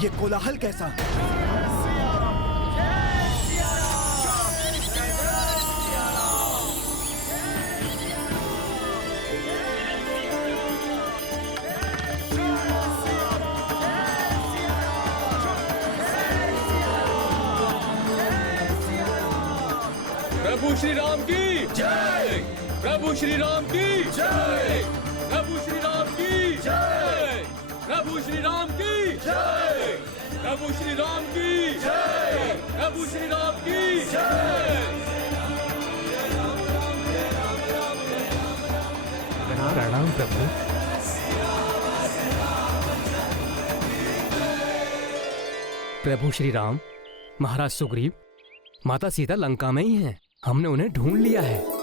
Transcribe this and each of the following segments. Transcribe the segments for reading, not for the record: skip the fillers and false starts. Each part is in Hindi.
ये कोलाहल कैसा? प्रभु श्री राम की जय। प्रभु श्री राम की जय। प्रभु श्री राम की जय। प्रभु श्री राम की जय। प्रभु श्री राम की जय। प्रभु श्री राम की जय। प्रणाम प्रभु। प्रभु श्री राम, महाराज सुग्रीव, माता सीता लंका में ही हैं। हमने उन्हें ढूंढ लिया है।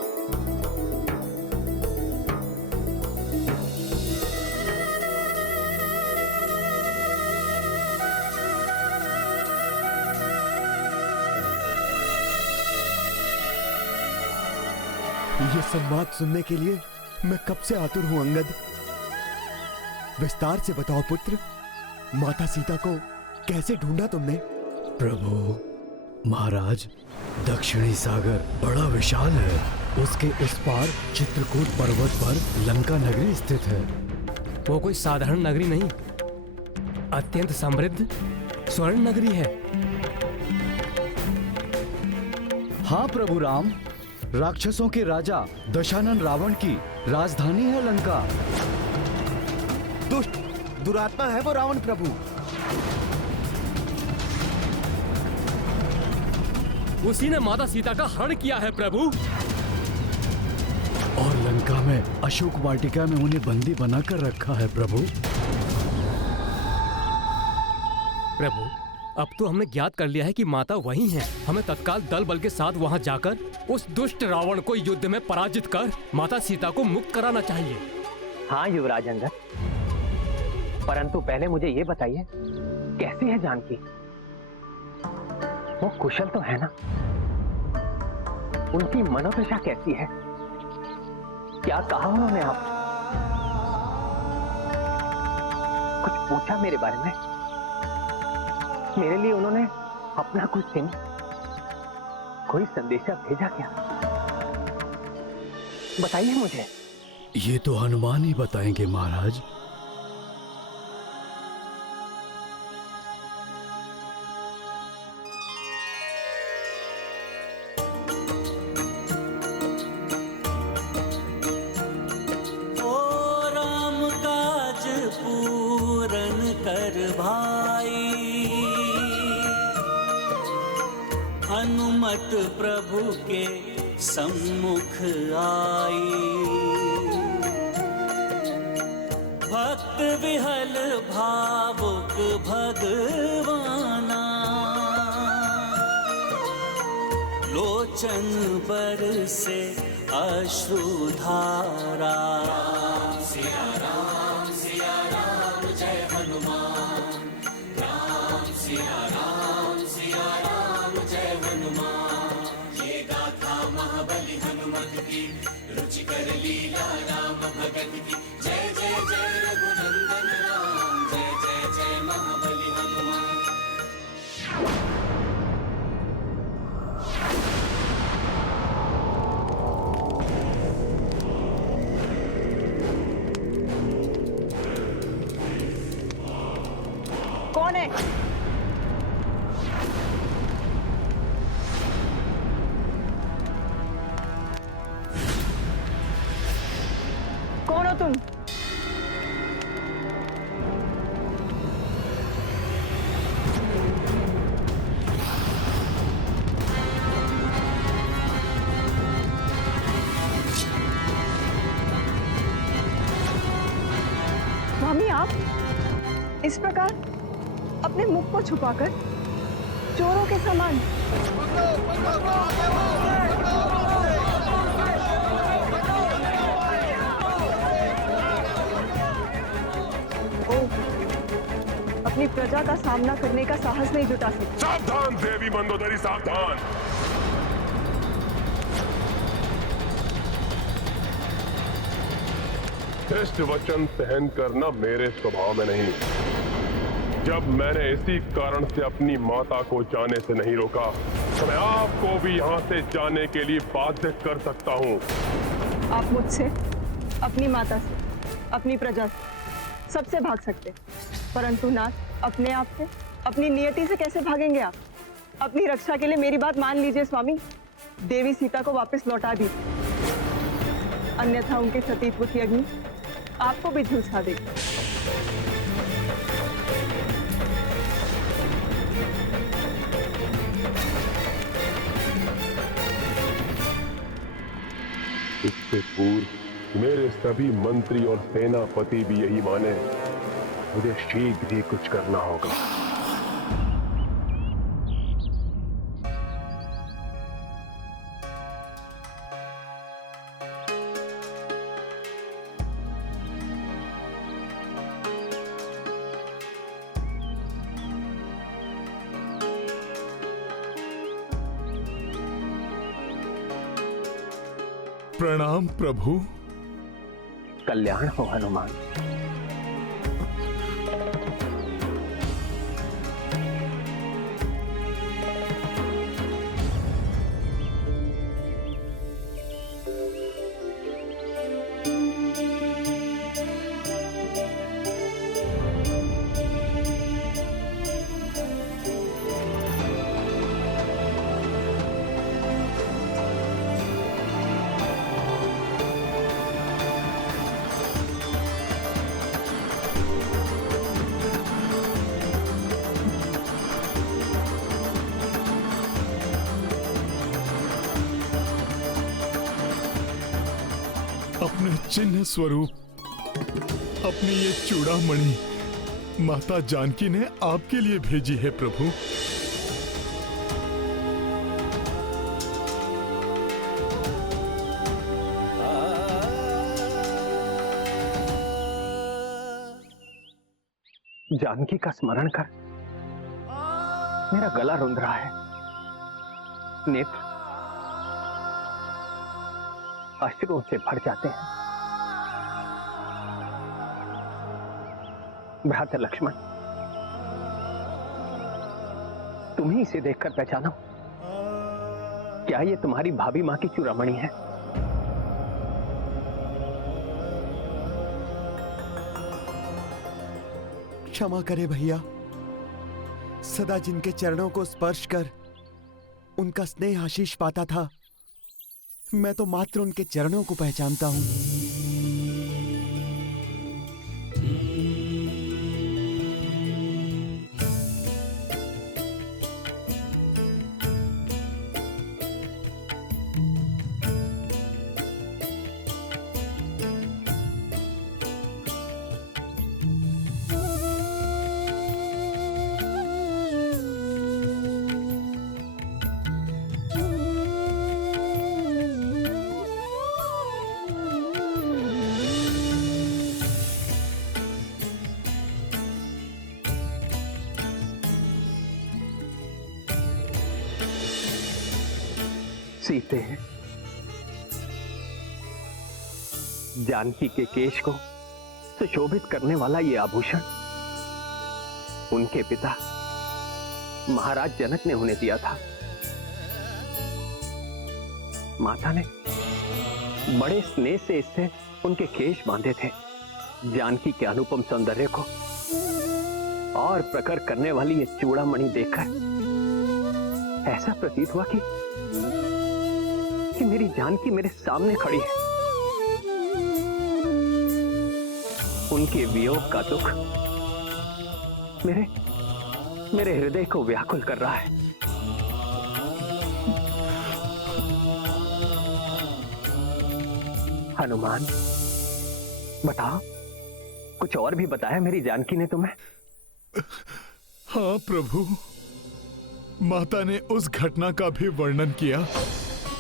ये संवाद सुनने के लिए मैं कब से आतुर हूं अंगद। विस्तार से बताओ पुत्र, माता सीता को कैसे ढूंढा तुमने? प्रभु, महाराज, दक्षिणी सागर बड़ा विशाल है। उसके उस पार चित्रकूट पर्वत पर लंका नगरी स्थित है। वो कोई साधारण नगरी नहीं, अत्यंत समृद्ध स्वर्ण नगरी है। हाँ प्रभु राम, राक्षसों के राजा दशानन रावण की राजधानी है लंका। दुष्ट दुरात्मा है वो रावण प्रभु। उसी ने माता सीता का हरण किया है प्रभु। और लंका में अशोक वाटिका में उन्हें बंदी बनाकर रखा है प्रभु। प्रभु, अब तो हमने ज्ञात कर लिया है कि माता वही हैं। हमें तत्काल दल बल के साथ वहां जाकर उस दुष्ट रावण को युद्ध में पराजित कर माता सीता को मुक्त कराना चाहिए। हाँ युवराज अंगद, परंतु पहले मुझे ये बताइए, कैसी है जानकी? वो कुशल तो है ना? उनकी मनोदशा कैसी है? क्या कहा उन्होंने आप? कुछ पूछा मेरे बारे में? मेरे लिए उन्होंने अपना कुछ चिन्ह, कोई संदेशा भेजा क्या? बताइए मुझे। ये तो हनुमान ही बताएंगे महाराज। हनुमत प्रभु के सम्मुख आई, भक्त विहल भावुक भगवाना, लोचन बरसे अश्रुधारा। सिया राम जय हनुमान। राम सिया राम जय हनुमान। ये गाथा महाबली हनुमत की, रुचिकर लीला राम भगत की। जय जय जय रघुनंदन राम, जय जय जय महाबली हनुमान। कौन है? कौन हो तुम? स्वामी, आप इस प्रकार अपने मुख को छुपाकर चोरों के समान। अपनी प्रजा का सामना करने का साहस नहीं जुटा सकते। सावधान देवी मंदोदरी, सावधान। श्रेष्ठ वचन सहन करना मेरे स्वभाव में नहीं। जब मैंने इसी कारण से अपनी माता को जाने से नहीं रोका, तो मैं आपको भी यहाँ से जाने के लिए बाध्य कर सकता हूँ। आप मुझसे, अपनी माता से, अपनी प्रजा से, सबसे भाग सकते, परंतु नाथ अपने आप से, अपनी नियति से कैसे भागेंगे आप? अपनी रक्षा के लिए मेरी बात मान लीजिए स्वामी, देवी सीता को वापस लौटा दीजिए, अन्यथा उनके सतीत्व की अग्नि आपको भी झुलसा देगी। इससे पूर्व मेरे सभी मंत्री और सेनापति भी यही माने, मुझे शीघ्र ही कुछ करना होगा। प्रणाम प्रभु। कल्याण हो हनुमान। अपने चिन्ह स्वरूप अपनी ये चूड़ामणि माता जानकी ने आपके लिए भेजी है प्रभु। जानकी का स्मरण कर मेरा गला रुंध रहा है, नेत्र अश्रुओं से भर जाते हैं। भ्राता लक्ष्मण, तुम ही इसे देखकर पहचानो, क्या ये तुम्हारी भाभी मां की चूड़ामणि है? क्षमा करे भैया, सदा जिनके चरणों को स्पर्श कर उनका स्नेह आशीष पाता था, मैं तो मात्र उनके चरणों को पहचानता हूं। सीते, जानकी के केश को सुशोभित करने वाला ये आभूषण उनके पिता महाराज जनक ने उन्हें दिया था। माता ने बड़े स्नेह से इससे उनके केश बांधे थे। जानकी के अनुपम सौंदर्य को और प्रखर करने वाली ये चूड़ामणि देखकर ऐसा प्रतीत हुआ कि मेरी जानकी मेरे सामने खड़ी है। उनके वियोग का दुख मेरे हृदय को व्याकुल कर रहा है। हनुमान, बताओ, कुछ और भी बताया मेरी जानकी ने तुम्हें? हाँ प्रभु, माता ने उस घटना का भी वर्णन किया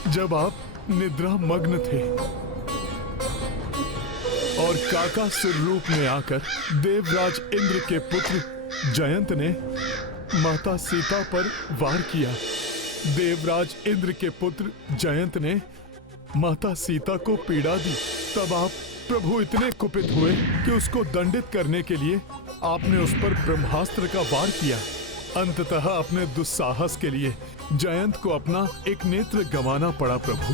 जब आप निद्रा मग्न थे और काकासुर रूप में आकर देवराज इंद्र के पुत्र जयंत ने माता सीता पर वार किया। देवराज इंद्र के पुत्र जयंत ने माता सीता को पीड़ा दी। तब आप प्रभु इतने कुपित हुए कि उसको दंडित करने के लिए आपने उस पर ब्रह्मास्त्र का वार किया। अंततः अपने दुस्साहस के लिए जयंत को अपना एक नेत्र गंवाना पड़ा प्रभु।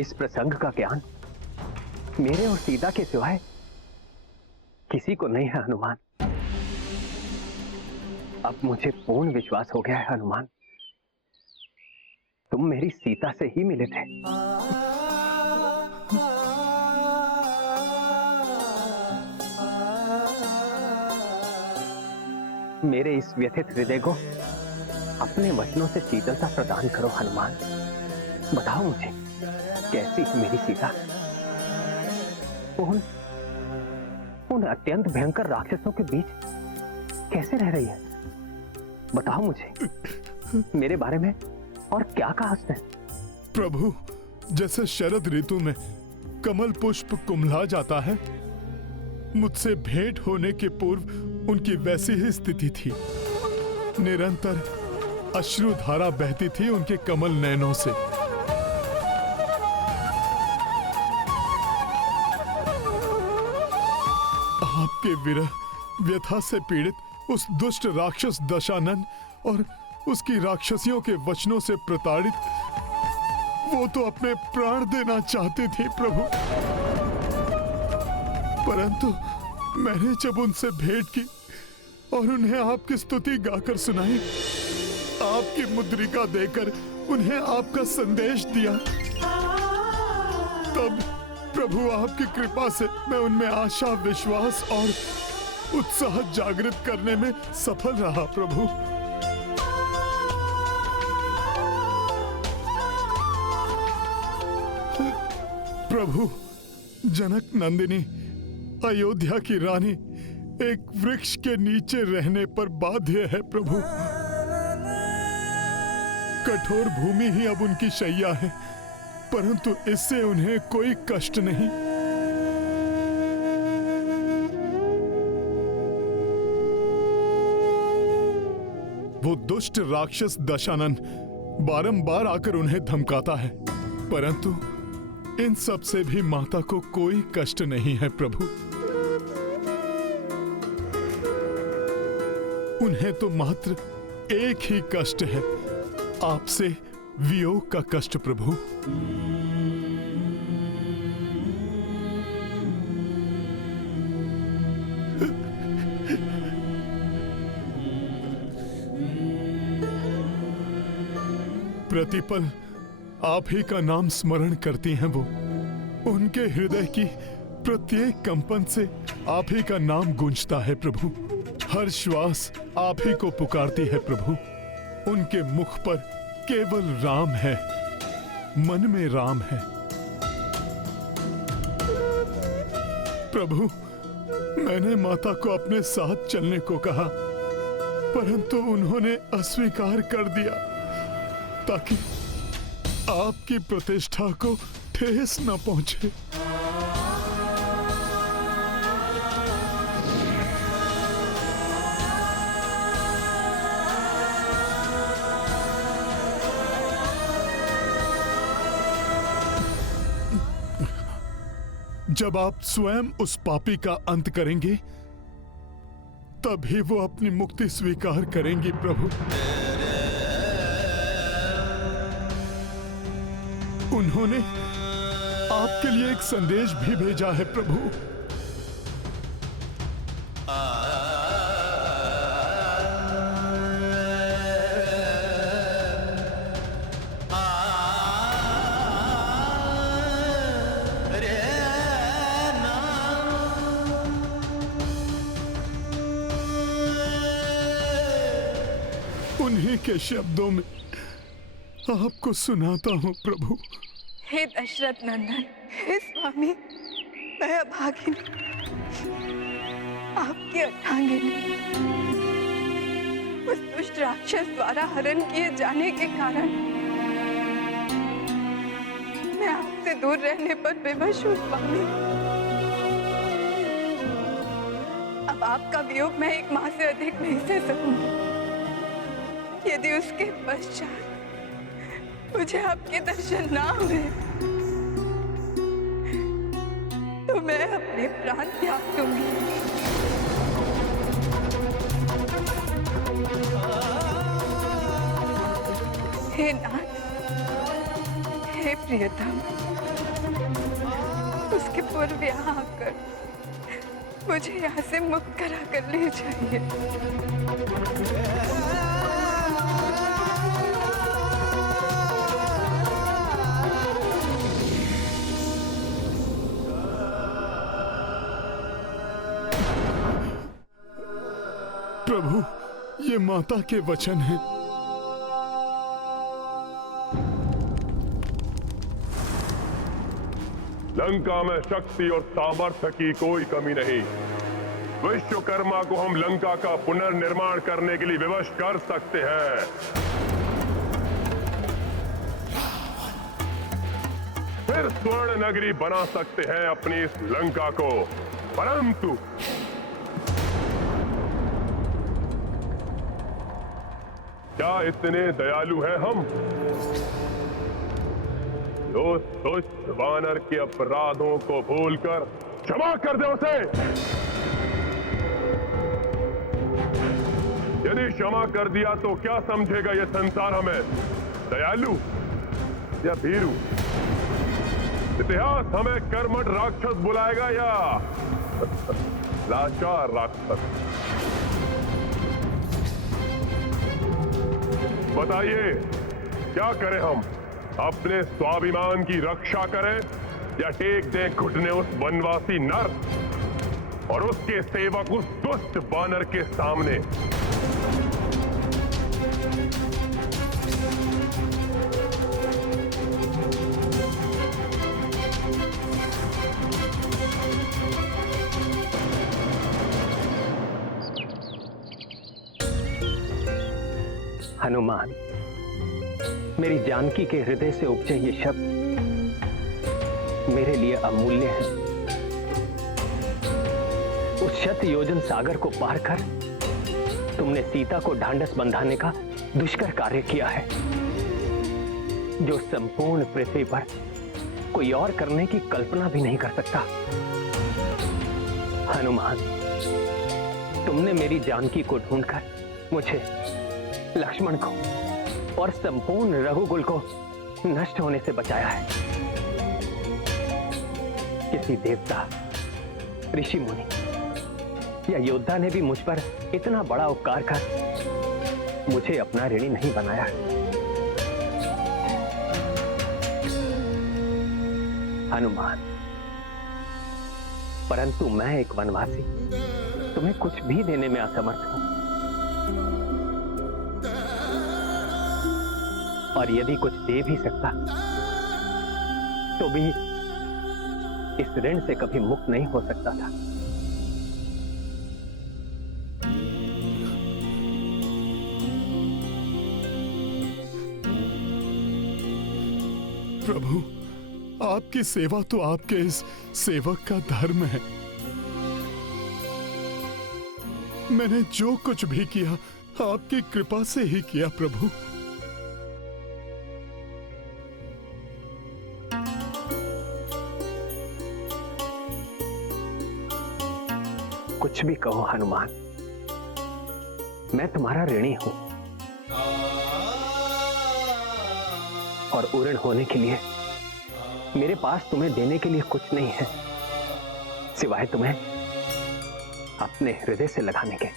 इस प्रसंग का ज्ञान मेरे और सीता के सिवाय किसी को नहीं है हनुमान। अब मुझे पूर्ण विश्वास हो गया है हनुमान, तुम मेरी सीता से ही मिले थे। मेरे इस व्यथित हृदय को अपने वचनों से शीतलता प्रदान करो हनुमान। बताओ मुझे कैसी है मेरी सीता? उन अत्यंत भयंकर राक्षसों के बीच कैसे रह रही है? बताओ मुझे मेरे बारे में और क्या कहा उसने? प्रभु, जैसे शरद ऋतु में कमल पुष्प कुम्हला जाता है, मुझसे भेंट होने के पूर्व उनकी वैसी ही स्थिति थी। निरंतर अश्रुधारा बहती थी उनके कमल नयनों से। आपके विरह व्यथा से पीड़ित उस दुष्ट राक्षस दशानन और उसकी राक्षसियों के वचनों से प्रताड़ित वो तो अपने प्राण देना चाहती थी प्रभु, परंतु मैंने जब उनसे भेंट की और उन्हें आपकी स्तुति गाकर सुनाई, आपकी मुद्रिका देकर उन्हें आपका संदेश दिया, तब प्रभु आपकी कृपा से मैं उनमें आशा, विश्वास और उत्साह जागृत करने में सफल रहा प्रभु। प्रभु, जनक नंदिनी अयोध्या की रानी एक वृक्ष के नीचे रहने पर बाध्य है प्रभु। कठोर भूमि ही अब उनकी शैया है, परंतु इससे उन्हें कोई कष्ट नहीं। वो दुष्ट राक्षस दशानन बारंबार आकर उन्हें धमकाता है, परंतु इन सब से भी माता को कोई कष्ट नहीं है प्रभु। उन्हें तो मात्र एक ही कष्ट है, आपसे वियोग का कष्ट प्रभु। प्रतिपल आप ही का नाम स्मरण करती हैं वो। उनके हृदय की प्रत्येक कंपन से आप ही का नाम गूंजता है प्रभु। हर श्वास आप ही को पुकारती है प्रभु। उनके मुख पर केवल राम है, मन में राम है प्रभु। मैंने माता को अपने साथ चलने को कहा, परंतु उन्होंने अस्वीकार कर दिया ताकि आपकी प्रतिष्ठा को ठेस न पहुंचे। जब आप स्वयं उस पापी का अंत करेंगे, तभी वो अपनी मुक्ति स्वीकार करेंगी प्रभु। उन्होंने आपके लिए एक संदेश भी भेजा है प्रभु। उन्हीं के शब्दों में आपको सुनाता हूँ प्रभु। हे दशरथ नंदन, हे स्वामी, मैं अभागिनी, आपकी अर्धांगिनी, उस दुष्ट राक्षस द्वारा हरण किए जाने के कारण मैं आपसे दूर रहने पर विवश हूँ स्वामी। अब आपका वियोग मैं एक माह से अधिक नहीं सह सकूंगी। यदि उसके पश्चात मुझे आपके दर्शन ना हुए तो तो मैं अपने प्राण त्याग दूंगी। हे नाथ, हे प्रियतम, उसके पूर्व यहाँ आकर मुझे यहाँ से मुक्त करा कर ले जाइए। प्रभु, ये माता के वचन हैं। लंका में शक्ति और सामर्थ्य की कोई कमी नहीं। विश्वकर्मा को हम लंका का पुनर्निर्माण करने के लिए विवश कर सकते हैं। फिर स्वर्ण नगरी बना सकते हैं अपनी इस लंका को। परंतु क्या इतने दयालु हैं हम जो तुच्छ वानर के अपराधों को भूलकर क्षमा कर दे उसे? यदि क्षमा कर दिया तो क्या समझेगा ये संसार हमें, दयालु या भीरू? इतिहास हमें कर्मठ राक्षस बुलाएगा या लाचार राक्षस? बताइए, क्या करें हम? अपने स्वाभिमान की रक्षा करें या टेक दें घुटने उस वनवासी नर और उसके सेवक उस दुष्ट वानर के सामने? हनुमान, मेरी जानकी के हृदय से उपजे ये शब्द मेरे लिए अमूल्य हैं। उस शत योजन सागर को पार कर तुमने सीता को ढांढस बंधाने का दुष्कर कार्य किया है, जो संपूर्ण पृथ्वी पर कोई और करने की कल्पना भी नहीं कर सकता। हनुमान, तुमने मेरी जानकी को ढूंढकर मुझे, लक्ष्मण को और संपूर्ण रघुकुल को नष्ट होने से बचाया है। किसी देवता, ऋषि मुनि या योद्धा ने भी मुझ पर इतना बड़ा उपकार कर मुझे अपना ऋणी नहीं बनाया। हनुमान, परंतु मैं एक वनवासी तुम्हें कुछ भी देने में असमर्थ हूं, और यदि कुछ दे भी सकता तो भी इस ऋण से कभी मुक्त नहीं हो सकता था। प्रभु, आपकी सेवा तो आपके इस सेवक का धर्म है। मैंने जो कुछ भी किया आपकी कृपा से ही किया प्रभु। कुछ भी कहो हनुमान, मैं तुम्हारा ऋणी हूं, और ऋण होने के लिए मेरे पास तुम्हें देने के लिए कुछ नहीं है सिवाय तुम्हें अपने हृदय से लगाने के।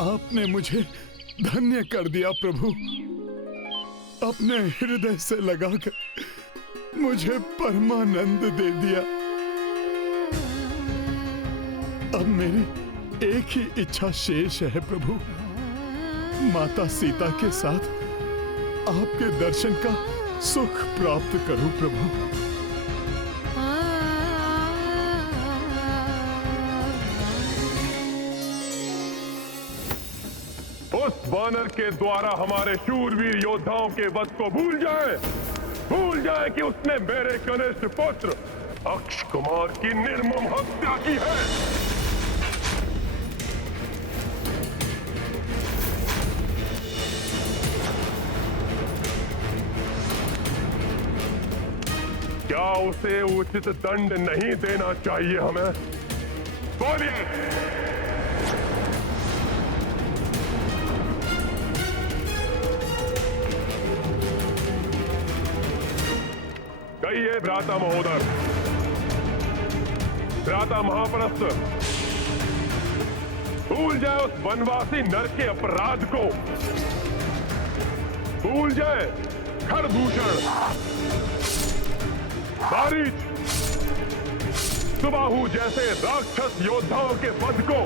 आपने मुझे धन्य कर दिया प्रभु। अपने हृदय से लगाकर मुझे परमानंद दे दिया। अब मेरी एक ही इच्छा शेष है प्रभु, माता सीता के साथ आपके दर्शन का सुख प्राप्त करूं प्रभु। उस वानर के द्वारा हमारे शूरवीर योद्धाओं के वध को भूल जाए कि उसने मेरे कनिष्ठ पुत्र अक्ष कुमार की निर्मम हत्या की है। क्या उसे उचित दंड नहीं देना चाहिए हमें? बोलिए। कहिए भ्राता महोदर, भ्राता महाप्रस्थ, भूल जाए उस वनवासी नर के अपराध को, भूल जाए खरदूषण, बारिश, सुबाहु जैसे राक्षस योद्धाओं के वध को,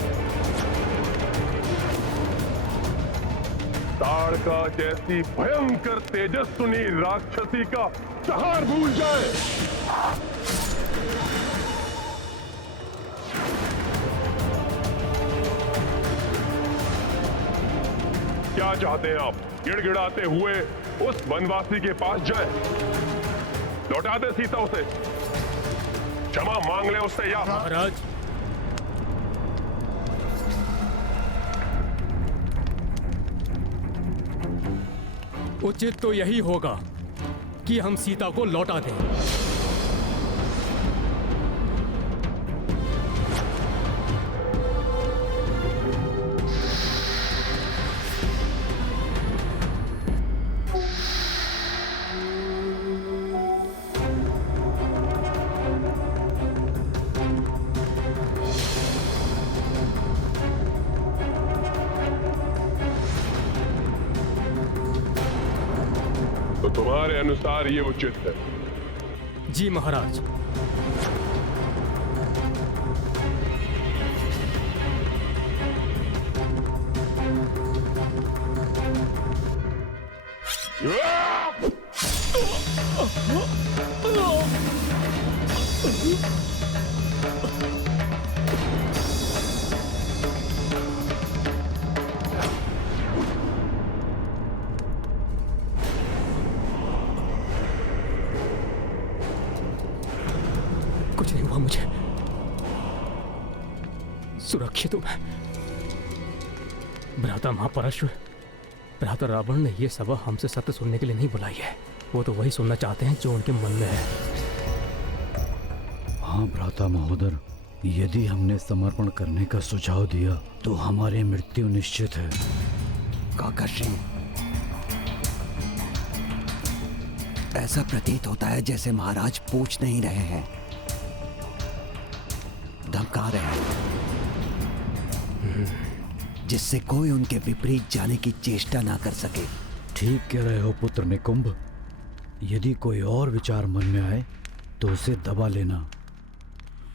ताड़का जैसी भयंकर तेजस्विनी राक्षसी का संहार भूल जाए। क्या चाहते हैं आप? गिड़गिड़ाते हुए उस वनवासी के पास जाएं, लौटा दे सीता उसे, क्षमा मांग ले उससे, या महाराज उचित तो यही होगा कि हम सीता को लौटा दें। तो तुम्हारे अनुसार ये उचित है? जी महाराज। कुछ नहीं हुआ मुझे, सुरक्षित हूं मैं। भ्राता महापराशर, भ्राता रावण ने यह सभा हमसे सत्य सुनने के लिए नहीं बुलाई है। वो तो वही सुनना चाहते हैं जो उनके मन में है। हाँ भ्राता महोदर, यदि हमने समर्पण करने का सुझाव दिया तो हमारी मृत्यु निश्चित है। काकाश्री, ऐसा प्रतीत होता है जैसे महाराज पूछ नहीं रहे हैं, धमका रहे हैं, जिससे कोई उनके विपरीत जाने की चेष्टा ना कर सके। ठीक कह रहे हो पुत्र निकुंभ। यदि कोई और विचार मन में आए तो उसे दबा लेना,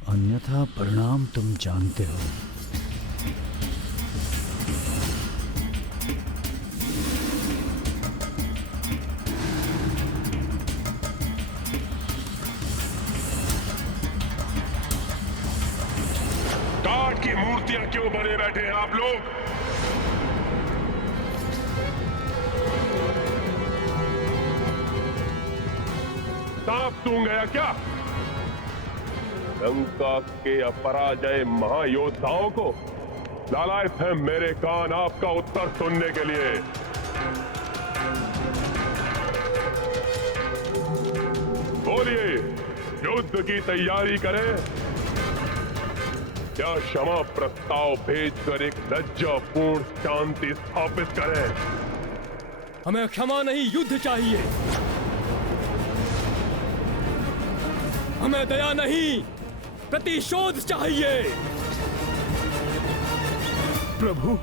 अन्यथा परिणाम तुम जानते हो। काठ की मूर्तियां क्यों बने बैठे हैं आप लोग? सांप सूंघ गया क्या? लंका के अपराजय महायोद्धाओं को लालायत है मेरे कान आपका उत्तर सुनने के लिए। बोलिए, युद्ध की तैयारी करें या क्षमा प्रस्ताव भेजकर एक लज्जापूर्ण शांति स्थापित करें? हमें क्षमा नहीं, युद्ध चाहिए। हमें दया नहीं, प्रतिशोध चाहिए। प्रभु,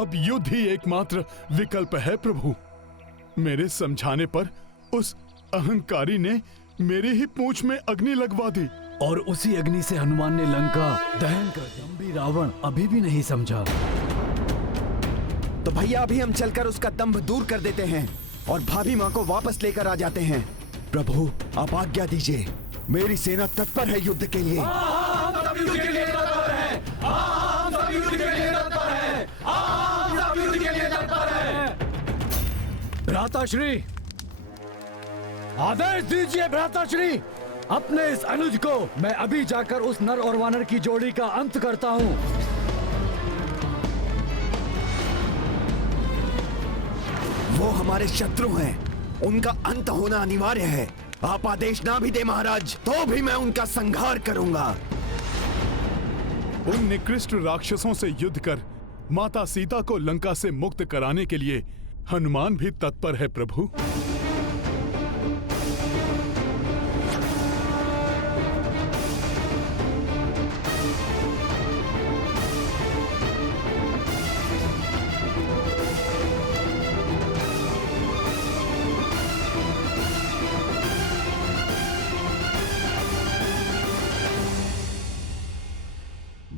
अब युद्ध ही एकमात्र विकल्प है प्रभु। मेरे समझाने पर उस अहंकारी ने मेरी ही पूंछ में अग्नि लगवा दी। और उसी अग्नि से हनुमान ने लंका दहन कर दी। भी रावण अभी भी नहीं समझा। तो भैया अभी हम चलकर उसका दंभ दूर कर देते हैं और भाभी माँ को वापस लेकर आ जाते हैं। प्रभु आप आज्ञा दीजिए, मेरी सेना तत्पर है युद्ध के लिए। भ्राताश्री, आदेश दीजिए भ्राताश्री। अपने इस अनुज को मैं अभी जाकर उस नर और वानर की जोड़ी का अंत करता हूँ। वो हमारे शत्रु हैं, उनका अंत होना अनिवार्य है। आप आदेश ना भी दे महाराज तो भी मैं उनका संहार करूंगा। उन निकृष्ट राक्षसों से युद्ध कर माता सीता को लंका से मुक्त कराने के लिए हनुमान भी तत्पर है प्रभु।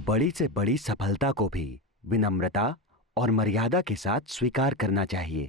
बड़ी से बड़ी सफलता को भी विनम्रता और मर्यादा के साथ स्वीकार करना चाहिए।